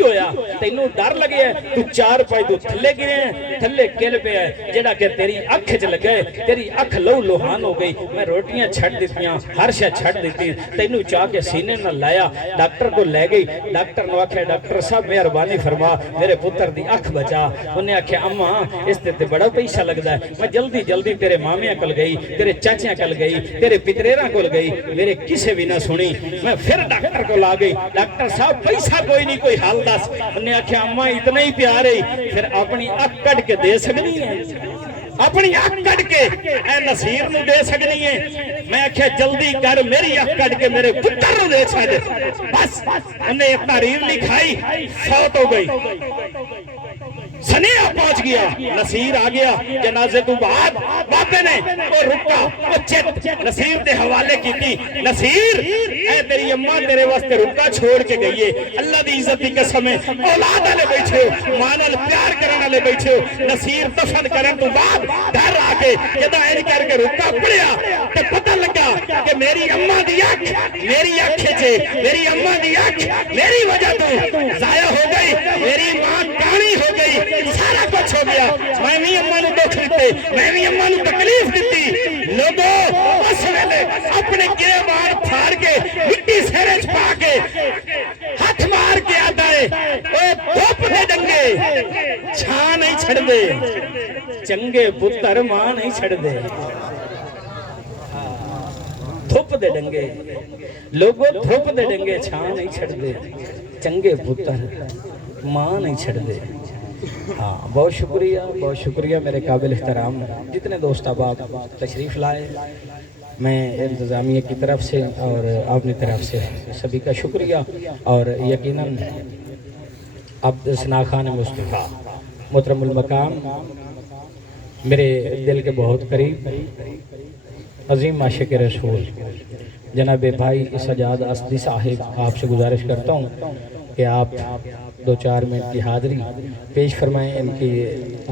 होया तेनू डर लगे तू चार पाई तू थले गिरे थले किल पे जेड़ा कि तेरी अख च लगे तेरी अख लहू लुहान हो गई। मैं रोटियां छड़ दित्तियां हर शै छड़ दी तेनू चाह के सीने न लाया डॉक्टर को लै गई। डॉक्टर ने आख्या डॉक्टर साहब मेहरबानी फरमा मेरे पुत्र दी अख बचा। उन्हें आख्या अम्मा इस ते बड़ा पैसा लगता है। मैं जल्दी जल्दी तेरे मामिया कोल गई तेरे चाचिया कोल गई तेरे पितरेरा कोल गई मेरे किसे भी ना सुनी। मैं फिर डॉक्टर को ला गई डॉक्टर साहब पैसा कोई नहीं कोई हाल दस। उन्हें आख्या अम्मा इतना ही प्यार है फिर अपनी अख कट के दे सकनी है अपनी अख कट के ए नसीर नूं दे सकनी है। मैं आख्या जल्दी कर मेरी अख कट के मेरे पुत्र नूं दे छड़ बस। उन्हें तारीफ नहीं खाई फौत हो गई। सनेहा पहुंच गया नसीर आ गया जनाजे तो बाद बाबे ने वो रुका वो चित नसीर के हवाले की नसीर ए तेरी अम्मा तेरे वास्ते रुका छोड़ के गई है। अल्लाह दी इज्जत की कसम है औलाद वाले बैठे हो मां नाल प्यार करने वाले बैठे हो। नसीर दफन करने तो बाद घर आके जदा ऐन करके रुका पड़िया तो पता लगा कि मेरी अम्मा दी अख मेरी अख च मेरी अम्मा दी अख मेरी वजह तो जाया हो गई मेरी मां काणी हो गई सारा कुछ हो गया। मैं भी अम्मा नूं दुख दिते मैं भी अम्मा नूं तकलीफ दी। लोगों उस वेले अपने गिरेबान फाड़ के मिट्टी सिरे च पा के हाथ मार के आता है ओए धुप दे डंगे छां नहीं छड़दे चंगे पुत्र मां नहीं छड़दे। धुप दे डंगे लोगों धुप दे डंगे छां नहीं छड़दे चंगे पुत्र मां नहीं छड़दे। हाँ बहुत शुक्रिया मेरे काबिल एहतराम जितने दोस्त अब आप तशरीफ़ लाए। मैं इंतज़ामिया की तरफ से और अपनी तरफ से सभी का शुक्रिया और यकीनन अब्द सना खान मुस्तफ़ा मोहतरमुल मकाम मेरे दिल के बहुत करीब अजीम आशिक रसूल जनाब भाई सजाद अस्दी साहिब आपसे गुजारिश करता हूँ कि आप 2-4 मिनट की हाज़िरी पेश फरमाएँ। इनकी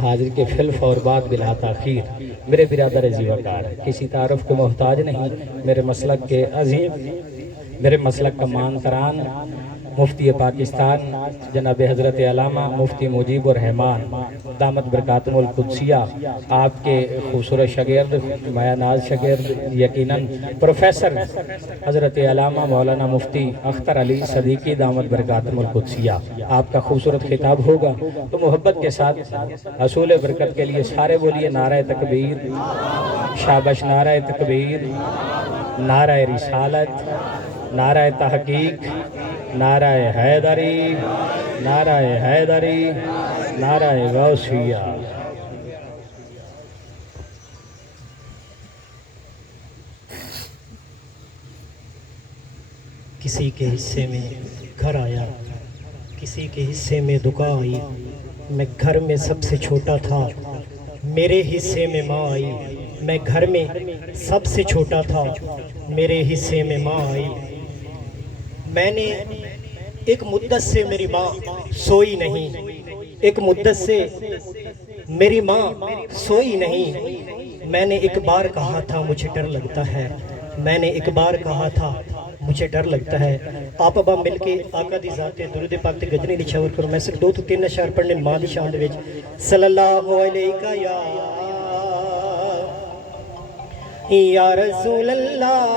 हाज़िरी के फिल्फ और बाद बिला ताख़ीर मेरे बिरादर जीवाकार किसी तारुफ को मोहताज नहीं मेरे मसलक के अजीम मेरे मसलक का मान करान मुफ्ती पाकिस्तान जनाब हज़रत अल्लामा मुफ्ती मुजीबुर रहमान दामत बरकातुहुल कुद्सिया आपके खूबसूरत शागिर्द मायानाज शागिर्द यकीनन प्रोफेसर हज़रत अल्लामा मौलाना मुफ्ती अख्तर अली सदीकी दामत बरकातुहुल कुद्सिया आपका खूबसूरत खिताब होगा तो मोहब्बत के साथ असूल बरकत के लिए सारे बोलिए नारा तकबीर शाबाश नारा तकबीर नारा रिसालत नारा तहकीक नारा हैदरी नारा हैदरी नारा गौसिया। किसी के हिस्से में घर आया किसी के हिस्से में दुआ आई मैं घर में सबसे छोटा था मेरे हिस्से में माँ आई। मैं घर में सबसे छोटा था मेरे हिस्से में माँ आई। मैंने एक मुद्दत से मेरी माँ सोई नहीं एक मुद्दत से मेरी माँ सोई नहीं। मैंने एक बार कहा था मुझे डर लगता है मैंने एक बार कहा था मुझे डर लगता है। आप अब मिलके आका दी ज़ात दुरूद पाक ते गजनी निशावर करो। मैं सिर्फ 2-3 अशार पढ़ने मां दी शान दे विच सल्लल्लाहु अलैका या रसूल अल्लाह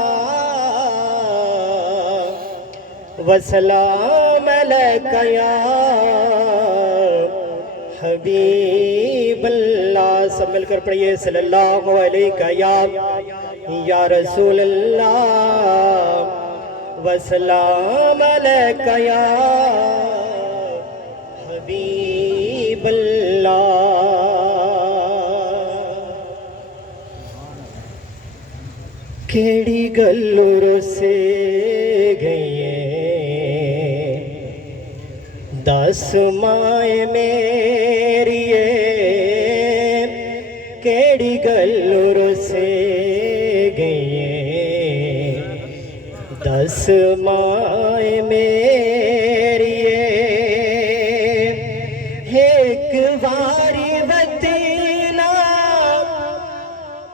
वसलाम अलैका या हबीब अल्लाह। सब मिलकर पढ़िए सल्लल्लाहु अलैका या रसूल अल्लाह वसलाम अलैका या हबीब अल्लाह। केड़ी गल्लू रोसे गई दस माए मेरी केड़ी गल्लू रोसे गई दस माए मेरी एक बारी बतीना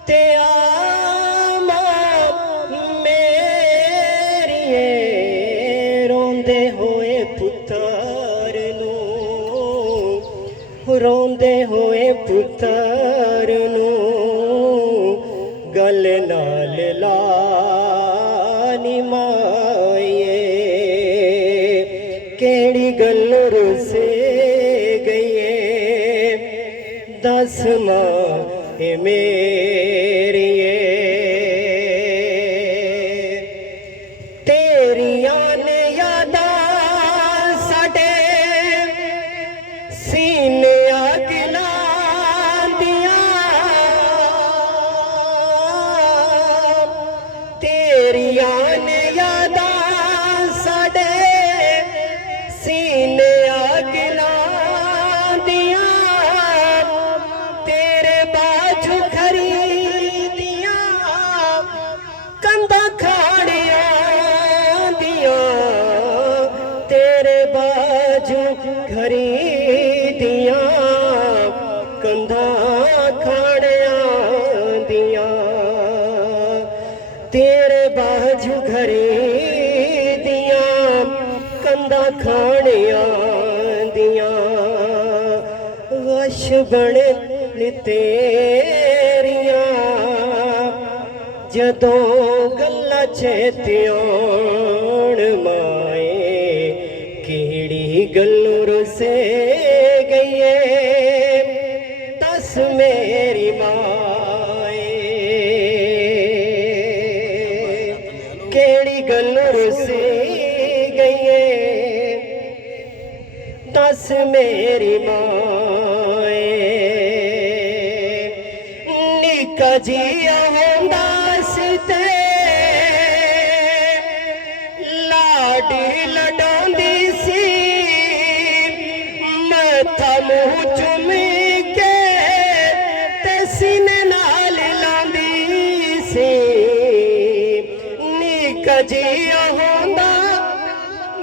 ते आमा मेरी रोंदे होए पुत्र ਰੋਂਦੇ ਹੋਏ ਪੁੱਤਰ ਨੂੰ ਗਲ ਨਾਲ ਲਾਨੀ ਮਾਏ, ਕਿਹੜੀ ਗੱਲ ਰੁੱਸੇ ਗਈਏ ਦਸ ਮਾਂ ਇਹ ਮੇਰੀਏ। ਤੇਰੀਆਂ ਨੇ ਯਾਦਾਂ ਸਾਡੇ ਸੀਨੇ ਅੱਗ ਲਾਂਦੀਆਂ, ਤੇਰੀਆਂ ਨੇ ਯਾਦਾਂ ਸਾਡੇ ਸੀਨੇ ਅੱਗ ਲਾਂਦੀਆਂ, ਤੇਰੇ ਬਾਝੋਂ ਖਰੀਦੀਆਂ ਕੰਧਾਂ ਖਾੜਿਆਂ ਦੀਆਂ, ਤੇਰੇ ਬਾਝੋਂ ਖਰੀਦੀਆਂ ਕੰਧਾਂ ਖਾੜਿਆਂ ਦੀਆਂ, ਤੇਰੇ ਬਾਝੋਂ ਖਰੀਦੀਆਂ ਕੰਧਾਂ ਖਾੜਿਆਂ ਦੀਆਂ। ਵਸ਼ ਬਣੇ ਨੇ ਤੇਰੀਆਂ ਜਦੋਂ ਗੱਲਾਂ ਚੇਤਿਆਣ ਮਾਏ, ਕਿਹੜੀ ਗੱਲੋਂ ਰੁੱਸੇ ਗਈਏ ਦੱਸ ਮੇਰੀ ਮਾਏ, ਕਿਹੜੀ ਗੱਲੋਂ ਰੁੱਸੇ ਗਈਏ ਦੱਸ ਮੇਰੀ ਮਾਏ। ਨਿੱਕਾ ਜਿਹਾ ਹੁੰਦਾ ਸੀ ਤੇ ਲਾਡੀ ਲਡਾਉਂਦੀ ਸੀ, ਮੱਥਾ ਮੂੰਹ ਚੁੰਮ ਕੇ ਤੇ ਸੀਨੇ ਨਾਲ ਲਾਉਂਦੀ ਸੀ। ਨਿੱਕਾ ਜਿਹਾ ਹੁੰਦਾ,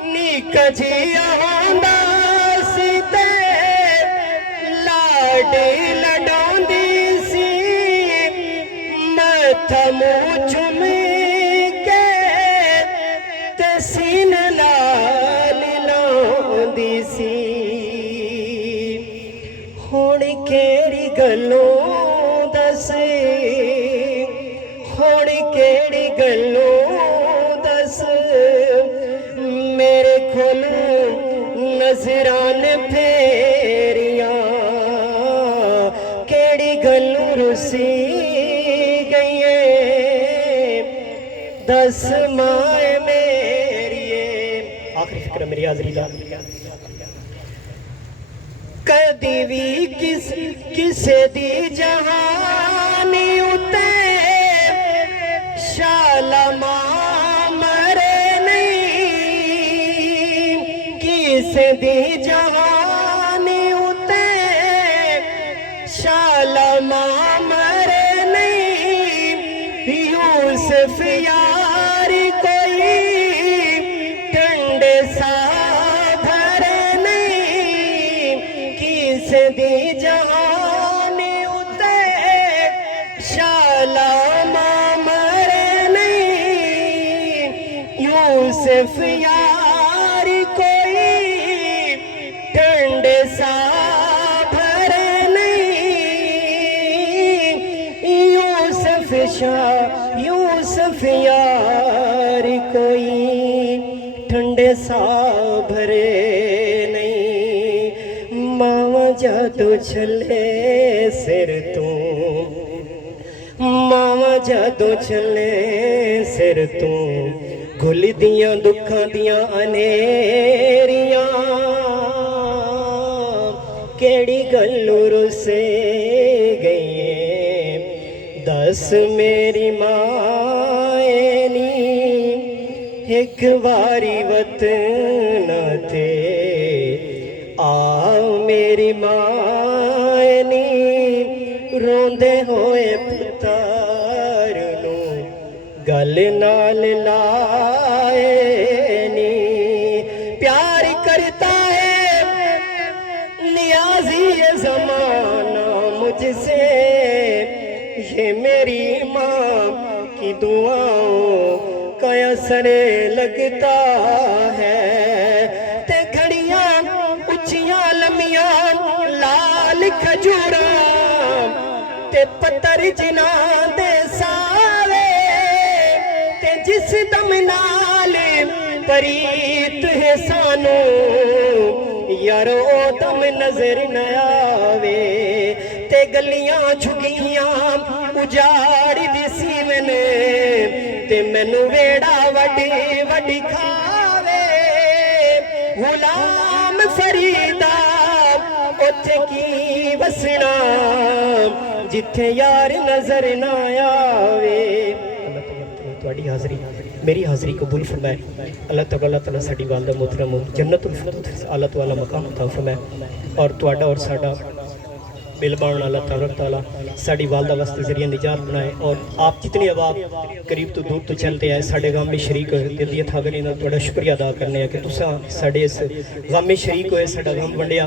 ਨਿੱਕਾ ਜਿਹਾ ਹੁੰਦਾ ਸੀ ਤੇ ਲਾਡੀ ਲਡਾਉਂਦੀ ਸੀ, ਮੱਥਾ ਮੂੰਹ ਚੁੰਮ ਕੇ ਤੇ ਸੀਨੇ ਨਾਲ ਲਾਉਂਦੀ ਸੀ। ਹੁਣ ਕਿਹੜੀ ਗੱਲੋਂ ਦੱਸ, ਹੁਣ ਕਿਹੜੀ ਗੱਲੋਂ ਦੱਸ ਮੇਰੇ ਕੋਲ ਨਜ਼ਰਾਂ ਨੇ ਫੇਰੀਆਂ, ਕਿਹੜੀ ਗੱਲੋਂ ਰੁੱਸੀ ਗਈਏ ਦਸ ਮਾਏ ਮੇਰੀਏ। ਆਖਰੀ ਫਿਕਰ ਮੇਰੀ ਹਾਜ਼ਰੀ ਦਾ, ਕਦੀ ਵੀ ਕਿਸੇ ਦੀ ਜਹਾਨੀ ਉਤੇ ਸ਼ਾਲਾ ਮਾਂ ਮਰੇ ਨਹੀਂ, ਕਿਸੇ ਦੀ ਜਹਾਨੀ ਉਤੇ ਸ਼ਾਲਾ ਮਾਂ ਮਰੇ ਨਹੀਂ। ਯੂਸਫ ਯਾਰ ਕੋਈ ਠੰਡੇ ਸਾਹ ਭਰੇ ਨਹੀਂ, ਕਿਸੇ ਦੀ ਜਹਾਨੀ ਉਤੇ ਸ਼ਾਲਾ ਮਾਂ ਮਰੇ ਨਹੀਂ। ਯੂਸਫ ਯਾਰ ਕੋਈ ਠੰਡੇ ਸਾਹ ਭਰੇ ਨਹੀਂ। ਯੂਸਫ ਯੂਸਫ यार कोई ठंडे सा भरे नहीं। मावा जादू चले सिर तू, मावा जादू चले सिर तू, घुल दियां दुखां दियां अनेरियां, केड़ी गल्लों रुसे गई दस मेरी माए नी। एक बारी वतन थे आ मेरी माए नी, रोंदे होए पुत्र नू गल नाल लाए नी। प्यार करता है नियाज़ी ये ज़माना मुझसे, ये मेरी माँ की दुआओं का असर लगता है। ते घड़ियाँ उच्चियां लम्बियां ला खजूरा ते पत्तर जिन्हां दे सावे ते जिस दम नाल परीत है सानू यारो दम नजर न आवे ते गलियां झुगियां उजाड़ी दिसी मैंने ते मैनू वेड़ा वड्डी वड्डी खावे गुलाम फरीदा उत्थे की वसना जिथे यार नजर ना आवे। ਤੁਹਾਡੀ ਹਾਜ਼ਰੀ मेरी हाज़री कबूल फरमाए। अल्लाह ताला साडी वालदा मोहतरम जन्नतुल फिरदौस आला तो आला मकाम अता फरमाए और तुहाडा और साडा बिलबान अल्लाह तबारक तआला साडी वालदा वास्ते जरिया निजात बनाए और आप जितनी अवाब करीब तो दूर तो चलते आए साडे गम में शरीक होए दिल दी थागरी नाल तुहाडा शुक्रिया अदा करने कि तुसां साडे इस गम में शरीक होए साडा गम वंडिया